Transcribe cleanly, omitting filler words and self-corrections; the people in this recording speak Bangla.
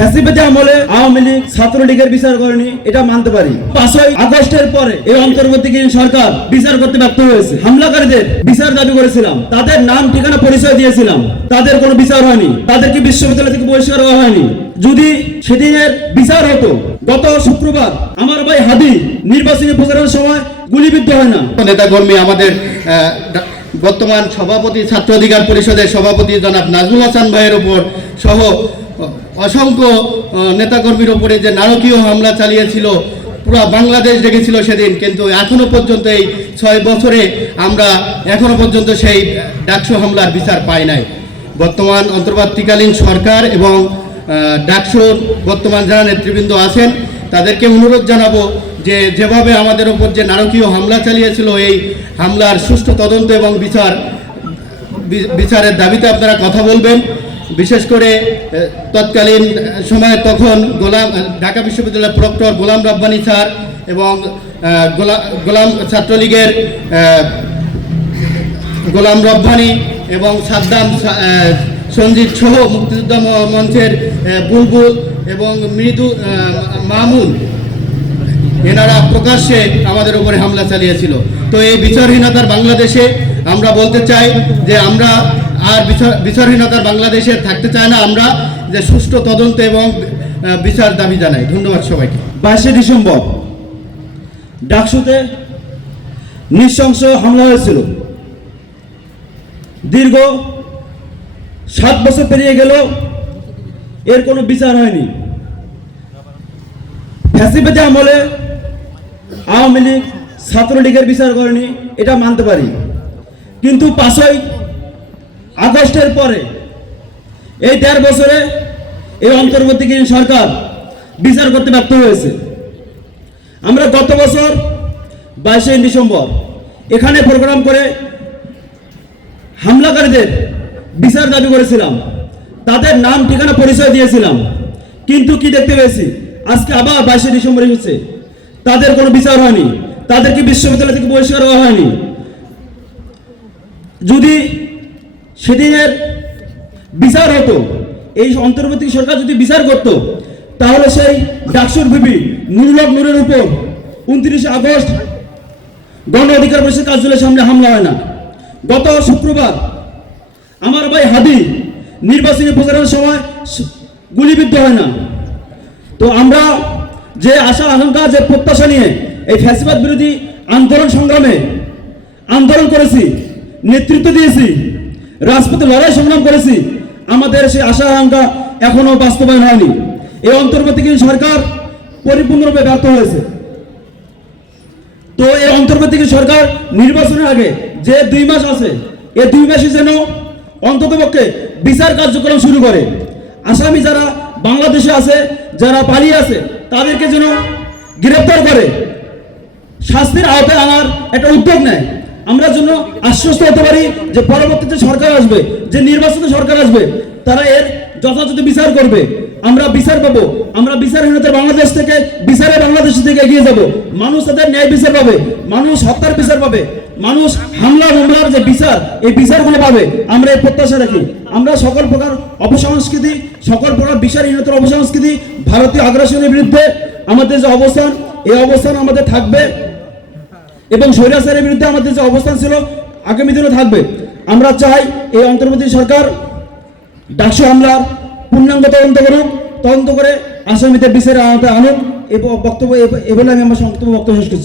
ফ্যাসিবাদী আমলে আওয়ামী লীগ ছাত্রলীগের বিচার করেনি, এটা মানতে পারি। 5ই আগস্টের পরে এই অন্তর্বর্তীকালীন সরকার বিচার করতে ব্যর্থ হয়েছে। হামলাকারীদের বিচার দাবি করেছিলাম, তাদের নাম ঠিকানা পরিচয় দিয়েছিলাম, তাদের কোনো বিচার হয়নি, তাদেরকে বিশ্ববিদ্যালয় থেকে বহিষ্কার করা হয়নি। যদি সেদিনের বিচার হতো, গত শুক্রবার আমার ভাই হাদি নির্বাচনী প্রচারের সময় গুলিবিদ্ধ হয় না। নেতা কর্মী আমাদের বর্তমান সভাপতি ছাত্র অধিকার পরিষদের সভাপতি জনাব নাজমুল হাসান ভাইয়ের উপর সহ অসংখ্য নেতাকর্মীর উপরে যে নারকীয় হামলা চালিয়েছিল, পুরো বাংলাদেশ দেখেছিল সেদিন। কিন্তু এখনো পর্যন্ত এই 6 বছরে আমরা এখনো পর্যন্ত সেই ডাকসু হামলার বিচার পাই নাই। বর্তমান অন্তর্বর্তীকালীন সরকার এবং ডাকসুর বর্তমান যারা নেতৃবৃন্দ আছেন তাদেরকে অনুরোধ জানাবো যে যেভাবে আমাদের উপর যে নারকীয় হামলা চালিয়েছিল, এই হামলার সুষ্ঠু তদন্ত এবং বিচারের দাবিতে আপনারা কথা বলবেন। বিশেষ করে তৎকালীন সময়ে তখন ঢাকা বিশ্ববিদ্যালয়ের প্রক্টর গোলাম রব্বানী স্যার এবং গোলাম ছাত্রলীগের গোলাম রব্বানী এবং সাদ্দাম সঞ্জিত সহ মুক্তিযোদ্ধা মঞ্চের বুলবুল এবং মৃদু মামুন, এনারা প্রকাশ্যে আমাদের উপরে হামলা চালিয়েছিল। তো এই বিচারহীনতার বাংলাদেশে আমরা বলতে চাই যে আমরা আর বিচারহীনতার বাংলাদেশে থাকতে চাই না। আমরা যে সুষ্ঠু তদন্ত এবং বিচার দাবি জানাই। ধন্যবাদ সবাইকে। 22 ডিসেম্বর ডাকসুতে নৃশংস হামলা হয়েছিল। দীর্ঘ 7 বছর পেরিয়ে গেল, এর কোনো বিচার হয়নি। ফ্যাসিবাদী আমলে আওয়ামী লীগ ছাত্রলীগের বিচার করেনি, এটা মানতে পারি। কিন্তু 5ই আগস্টের পরে এই 1.5 বছরে এই অন্তর্বর্তীকালীন সরকার বিচার করতে ব্যর্থ হয়েছে। আমরা গত বছর 22 ডিসেম্বর এখানে প্রোগ্রাম করে হামলাকারীদের বিচার দাবি করেছিলাম, তাদের নাম ঠিকানা পরিচয় দিয়েছিলাম। কিন্তু কি দেখতে পেয়েছি, আজকে আবার 22 ডিসেম্বর এসেছে, তাদের কোনো বিচার হয়নি, তাদেরকে বিশ্ববিদ্যালয় থেকে বহিষ্কার করা হয়নি। যদি সেদিনের বিচার হতো, এই অন্তর্বর্তী সরকার যদি বিচার করত, তাহলে সেই ডাকসুর ভিপি নুরুল হক নূরের উপর 29 আগস্ট গণ অধিকার পরিষদ কার্যালয়ের সামনে হামলা হয় না। গত শুক্রবার আমার ভাই হাদি নির্বাচনী প্রচারের সময় গুলিবিদ্ধ হয় না। তো আমরা যে আশা আকাঙ্ক্ষা, যে প্রত্যাশা নিয়ে এই ফ্যাসিবাদ বিরোধী আন্দোলন সংগ্রামে আন্দোলন করেছি, নেতৃত্ব দিয়েছি, রাজপথে লড়াই সংগ্রাম করেছি, আমাদের সেই আশা আকাঙ্ক্ষা এখনো বাস্তবায়ন হয়নি। এই অন্তর্বর্তীকালীন সরকার পরিপূর্ণরূপে ব্যর্থ হয়েছে। তো এই অন্তর্বর্তীকালীন সরকার নির্বাচনের আগে যে 2 মাস আছে, এই 2 মাসে যেন অন্ততপক্ষে বিচার কার্যক্রম শুরু করে। আসামি যারা বাংলাদেশে আছে, যারা পালিয়ে আছে, তাদেরকে যেন গ্রেপ্তার করে শাস্তির আওতায় আনার একটা উদ্যোগ নেয়। আমরা জন্য আশ্বস্ত হতে পারি যে পরবর্তীতে সরকার আসবে, যে নির্বাচিত সরকার আসবে, তারা এর যথাযথ বিচার করবে। আমরা বিচার পাবো। আমরা বিচারহীনতার বাংলাদেশ থেকে বিচারের বাংলাদেশ থেকে এগিয়ে যাব। মানুষ তাদের ন্যায় বিচার পাবে, মানুষ হত্যার বিচার পাবে, মানুষ হামলার যে বিচার, এই বিচারগুলো পাবে। আমরা এই প্রত্যাশা রাখি। আমরা সকল প্রকার অপসংস্কৃতি, সকল প্রকার বিচারহীনতার অপসংস্কৃতি, ভারতীয় আগ্রাসনের বিরুদ্ধে আমাদের যে অবস্থান, এই অবস্থান আমাদের থাকবে এবং স্বৈরাচারের বিরুদ্ধে আমাদের যে অবস্থান ছিল আগামী দিনও থাকবে। আমরা চাই এই অন্তর্বর্তী সরকার ডাকসু হামলার পূর্ণাঙ্গ তদন্ত করুক, তদন্ত করে আসামিদের বিচারের আওতায় আনুক। এই বক্তব্য এ বলে আমি আমার সংক্ষিপ্ত বক্তব্য শেষ করছি।